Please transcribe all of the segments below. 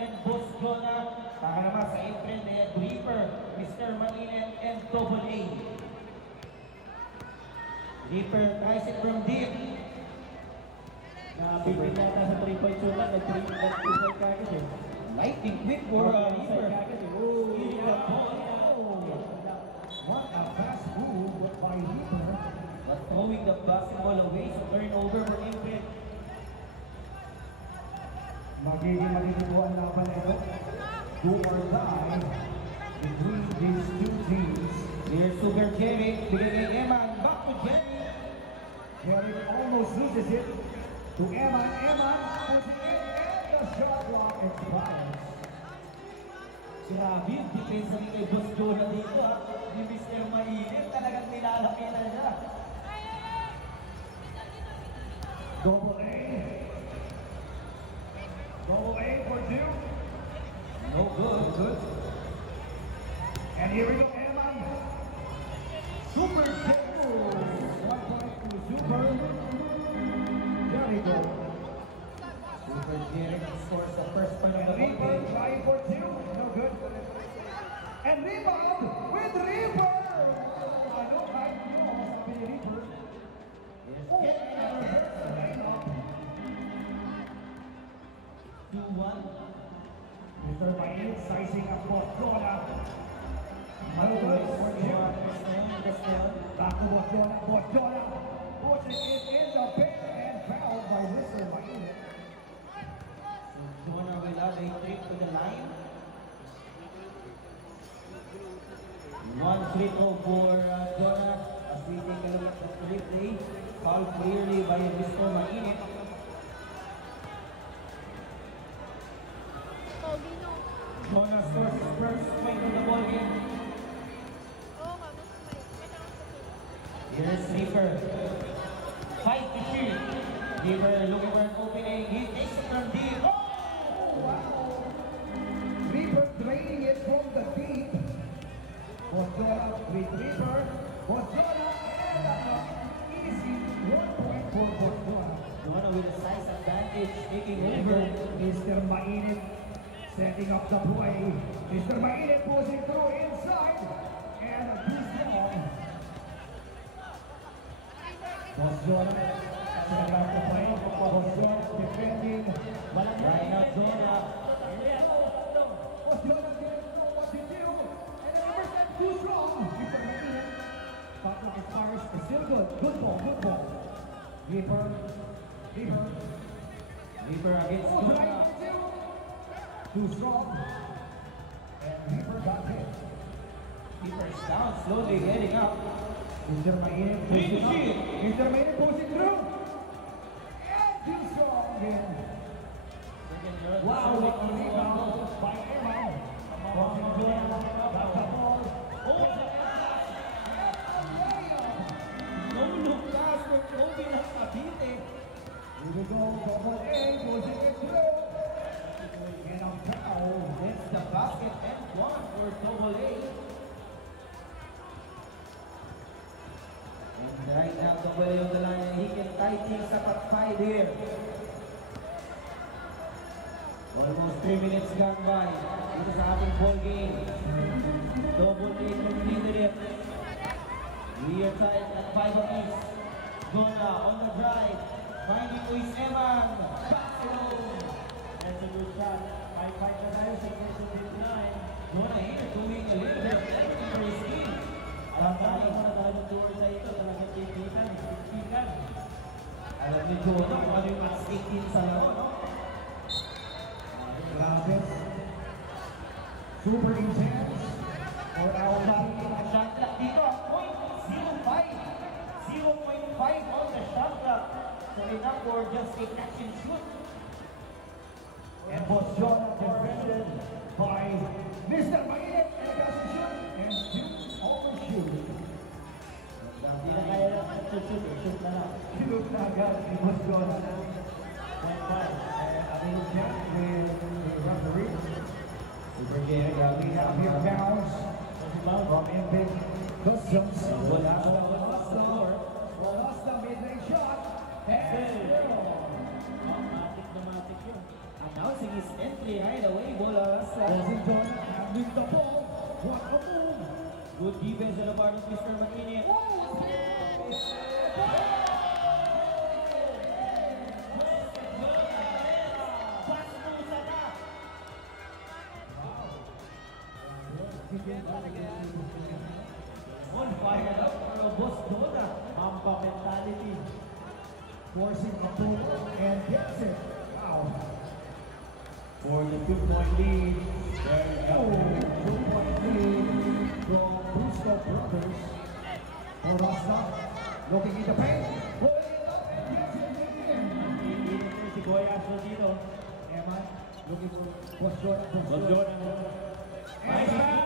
and Boss Jonah. Para naman sa April ni Reaper, Mr. Mainit, and Double A. Reaper tries it from deep. Nabibig nata sa 3-point shoot at 3-point kagad eh. Lightning quick for Reaper. What a fast move by Reaper. But throwing the basketball away, so turnover for April. Magiging po ang laban ito. Do or die between these two teams. Here's Super Jerry, bigay kay Eman, back to Jerry. Jerry almost loses it to Eman. Eman puts it in, and the shot clock expires. Grabe yung depensa ni kay Boss Jonah dito ha. Ni Mr. Mainit, talagang nilalaki na siya. Double A. Double A for two. No good. And here we go, Eman. Super Jericho. 1 point to Super Jericho. Super Jerry scores the first point of the Reaper game. trying for two. No good. And rebound with Reaper. Ano kahit yun ako sabi ni Reaper. Oh, never hurts the line-up. 2-1. Mr. Mainit sizing up for Jonah. Matuloy for for two. Back to Jonah. Jonah puts it in the paint and fouled by Mr. Mainit. So Jonah will have a trip to the line. One free throw for Jonah. As we take a look at the replay, fouled clearly by Mr. Mainit. Jonah scores his first point in the ball game. Here's Reaper. Fight to shoot. Reaper looking for an opening. He takes it from deep. Oh, wow. Reaper draining it from the deep. Jonah with Reaper. Jonah and easy 1 point for Jonah. Jonah with a size advantage, taking Over over. Mr. Mainit setting up the play. Mr. Mainit pushing through inside. And a two strong. Jonah set up the play. Jonah defending. Right now, Jonah. Jonah didn't know what to do. And the number set too strong. Mr. Mainit. Shot clock expires. It's still good. Good ball. Reaper. Reaper against Jonah. Too strong. And Reaper got hit. Reaper is down, slowly heading up. Mr. Mainit pushing up. Mr. Mainit pushing through. And too strong again. Wow, what a rebound by Eman. Crossing Jonah. Got the ball. Oh, and a layup. No look pass for Kobe ng Cavite. Here we go. Double A pushing it through. And a foul. It's the basket and one for Double A. And right now, Double A on the line, and he can tie things up at 5 here. Almost 3 minutes gone by. This is ating ball game. Double A completed it. We are tied at 5 apiece. Jonah on the drive. Finding Luis Eman. Backs it home. That's a good shot. 5-5 na tayo, 6-9. Jonah here doing a little bit of everything for his team. Tayo muna tayo ng tour sa ito. Talagang tipikan. Alam ni Jonah kung ano yung mas 18 sa laro, no? Grabe. Super intense. For our team. Ang shot clock dito, 0.05. 0.5 on the shot clock. So enough for just a catch and shoot. And was Jonah defended by Mr. Mainit. And a catch and shoot. And still overshoot. Hindi na kaya lang shoot na lang. Shoot na agad. It was Jonah. 1-5. And check with the referee. Super Jerry. We have here bounds from Embiid Customs. Lost the mid-range shot. And Matik yun. Announcing his entry nicely right away, Bolas. Bossing Jonah handling the ball. What a move! Good defense on the part of Mr. McKinney. On fire up pero Boss Jonah. Mamba mentality. Forcing a pull and gets it. Wow. For the 2-point lead. Oh, 2-point lead from Busco Brothers. Orasta looking in the paint. Pulling it up and gets it in. Iinit si Goyaso dito. Eman looking for Boss Jonah. Boss Jonah. Nice pass.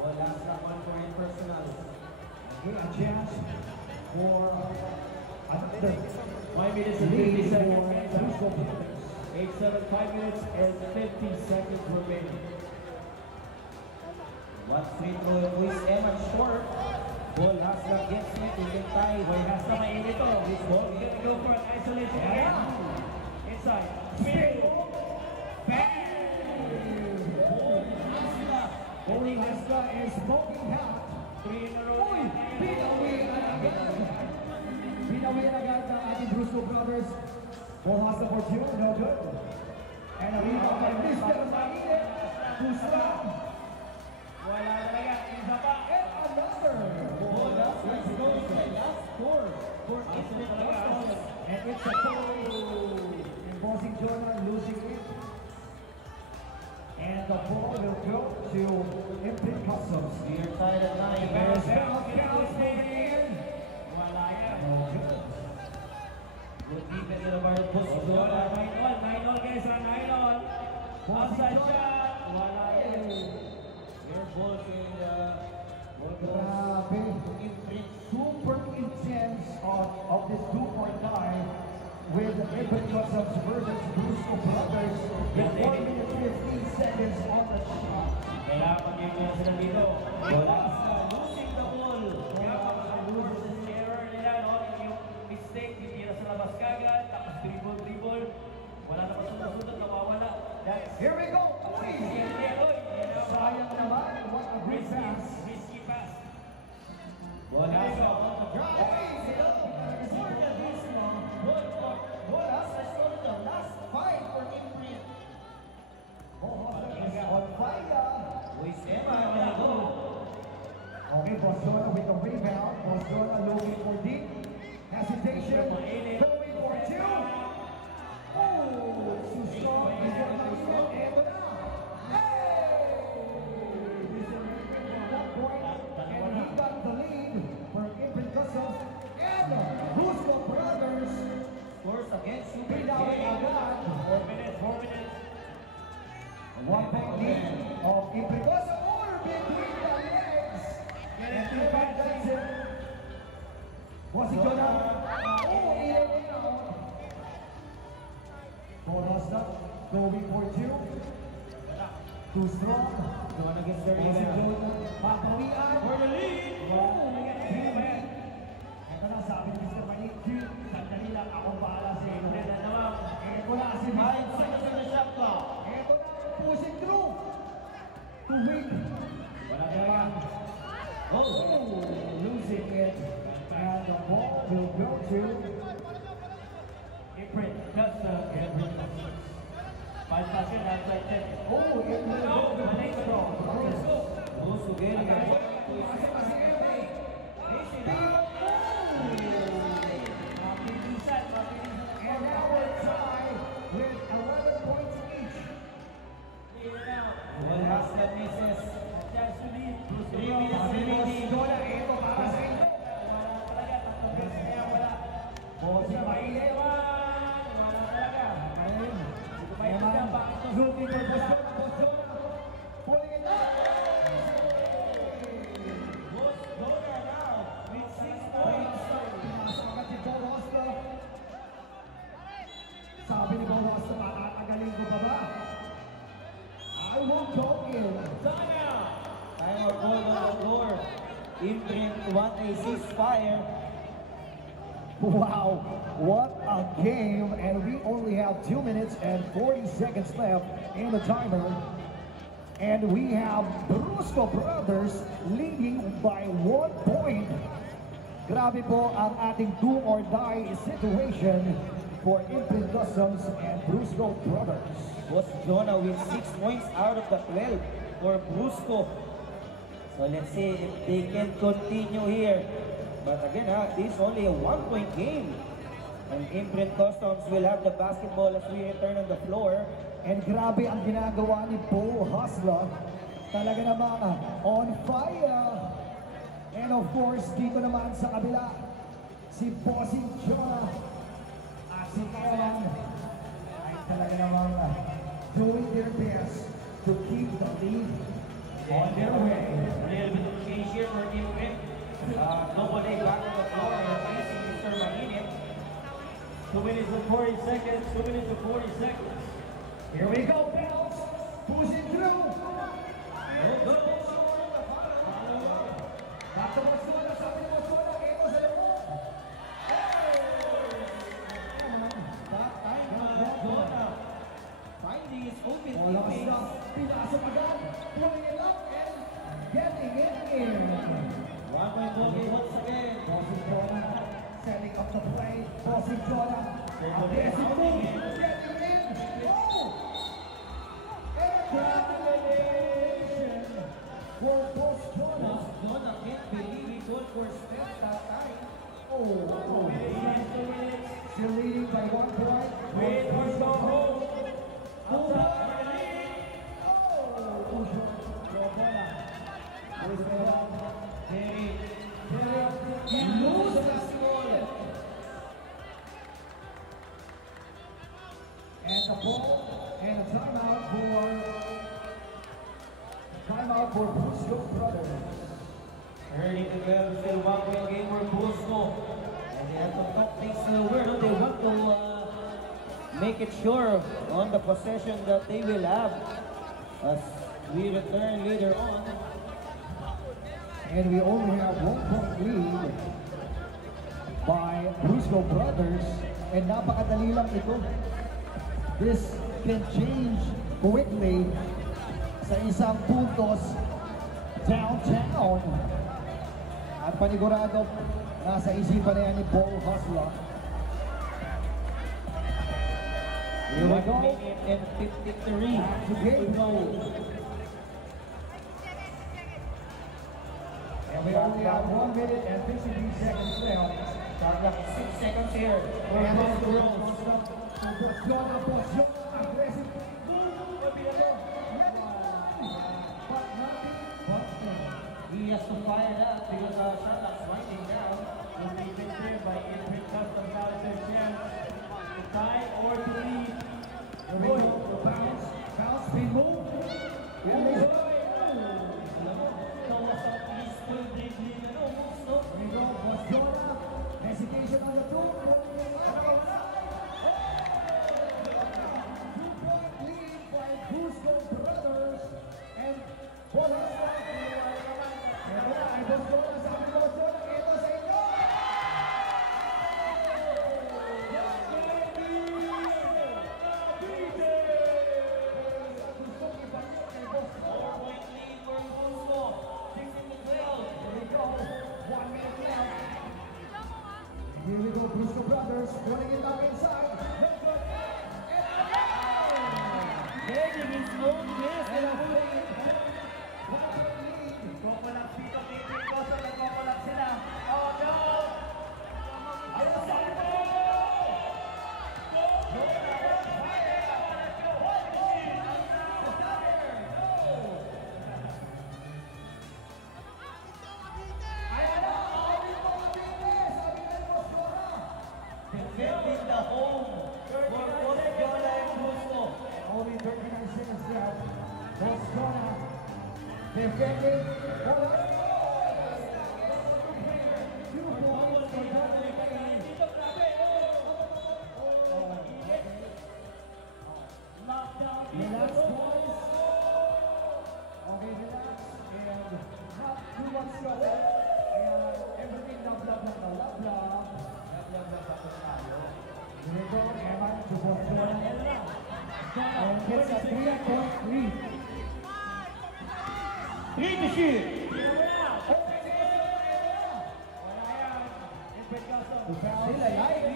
Wala sa one-point personal. A chance for another 5 minutes and lead 50 for seconds. Busco Brothers. 5 minutes and 50 seconds remaining. One free throw with Eman short. Ball has not gets it in the tie. Boy, has na mainit to. This ball gonna go for an isolation again. Inside. Spin. Bang! Ori Hasta is smoking hot. 3 in a row. Uy! Pinawi agad! Pinawi agad ng ating Brusco Brothers. Ball Hasta for two, no good. And a rebound by Mr. Maine. Too strong. Wala talaga. Isa pa. And another. Ball has let's go to the last score for Infinite Customs. And it's a foul. Imposing Jonah losing it. And the ball will go to Infinite Customs. We are tied at 9. There's Counts moving in. Wala yan. No good. Good defense on the part of Busco. Wala. 9-all guys. 9-all. Outside shot. Wala yan. Your balls in the Grabe. Super intense of this 2-point tie with Infinite Customs versus Brusco Brothers. With 4 minutes 15 seconds on the shot. Kailangan yung sila dito. Wala sa losing the ball. Kaya yung error nila, no? Yung mistake, hindi na sa labas kagad, tapos dribble. Wala na pasunod-sunod, nawawala. That's Here we go. Uy! Sayang naman. What a great pass. risky pass. Wala sa On fire. With Eman on the go. Okay, Boston with the rebound. Boston looking for deep. Hesitation. Going for two. Oh, Suso is going to be it. And hey! This is one point. And he got the lead for Infinite Customs. And Brusco Brothers. Scores against Super Pinawi J. agad. 4 minutes. 1 point lead of Infinite Customs. Order between the legs. And Evan gets it. Was it Jonah? Oh, in and out. Bonasta going for two. Too strong. Jonah gets the Was it rebound. Jonah? Papawian. For the lead. Ito na, sabi ni Mr. Manik, sandali lang, akong bahala sa inyo. Then, naman. Ito na si 5 Mr. seconds on the shot clock. Ito na, pushing through. To win. Wala talaga. Oh, losing it. And the ball will go to Imprint. That's the Imprint. 5 passes, outside 10. Oh, it will go to Brusco. Brusco getting a ball. And now we're tied with 11 points each. Ball has that misses. 3 minutes remaining. Jonah, ito para sa inyo. Oh, si Maine. Looking for Boston. Pulling it up. Jonah now with 6 points. Pinasok agad si Bonasta. Sabi ni Bonasta, matatagalin ko pa ba? I won't go in. Time of goal on the floor. Imprint 1 a ceasefire. Wow, what a game. And we only have 2 minutes and 40 seconds left in the timer. And we have Brusco Brothers leading by 1 point. Grabe po ang ating do or die situation for Imprint Customs and Brusco Brothers. Boss Jonah with 6 points out of the 12 for Brusco. So let's see if they can continue here. But again, this is only a 1-point game. And Imprint Customs will have the basketball as we return on the floor. And grabe ang ginagawa ni Paul Hustler. Talaga namang on fire. And of course, dito naman sa kabila, si Bossing Jonah at si Kevin ay talaga namang doing their best to keep the lead on their way. A little bit of change here for Imprint. Double A back on the floor. Facing Mr. Mainit. 2 minutes and 40 seconds. 2 minutes and 40 seconds. Here we go, Bells. Pushing through. Back to Barcelona. Sabi ni Barcelona. Ito sa loob. That time, Jonah finding his open Wala teammates. sila. Pinasok agad. Pulling it up and getting it in. 1-point ball game once again. Bossing Jonah setting up the play. Bossing Jonah. Aggressive move. Getting in. Oh! And congratulations for Boss Jonah. Boss Jonah can't believe he called for steps that time. Oh. 2 minutes. Still leading by 1 point. Wait for Soho. Outside. Oh! Push it. Jonah. Luis Peralta. Terry. He Lose the basketball. And the ball and a timeout for Brusco Brothers. Early to 12, still 1-point game for Brusco. And they have to cut things where they want to make it sure on the possession that they will have as we return later on. And we only have 1 point lead by Brusco Brothers. And napakadali lang ito. This can change quickly sa isang puntos downtown. At panigurado, nasa isipan na yan ni Paul Hustler. Here we 1 go. minute and 53 to go. And we only have 1 minute and 53 seconds left. Shot clock is 6 seconds here. For And Brusco it's Rose. Boss Jonah, aggressive move. But nothing but net. He has to fire that because shot clock's winding down. Will be taken by Imprint Customs out of their chance to tie or to lead. Here we go. The bounce, spin move. Here we go. Here we go. Boss Jonah. Hesitation on the 2-point lead by Brusco Brothers and Paul Hustler. Ito na, ay Boss Jonah. Sabi ni Boss Jonah, ito sa inyo. Gustong ibalik kay Boss Jonah. 4-point lead for Brusco. 16 to 12. Here we go. 1 minute left. Here we go, Brusco Brothers running it up inside. Taking his own risk and a lead. Nagko-collapse dito, Imprint Customs, nagko-collapse sila. Oh no! Ayun sa ito! Defending the home for Boss Jonah and Brusco. Only 39 seconds left. Boss Jonah Leadership. Sila live.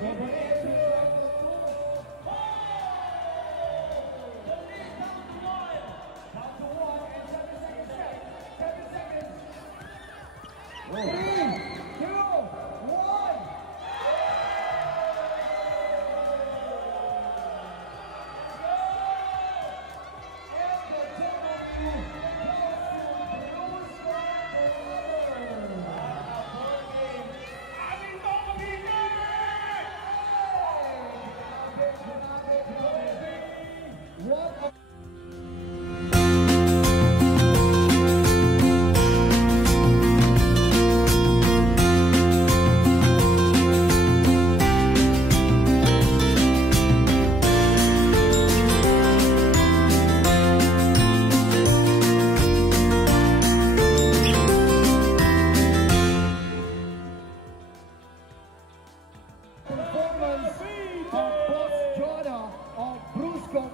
Double A.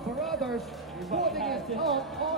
Brothers putting it out on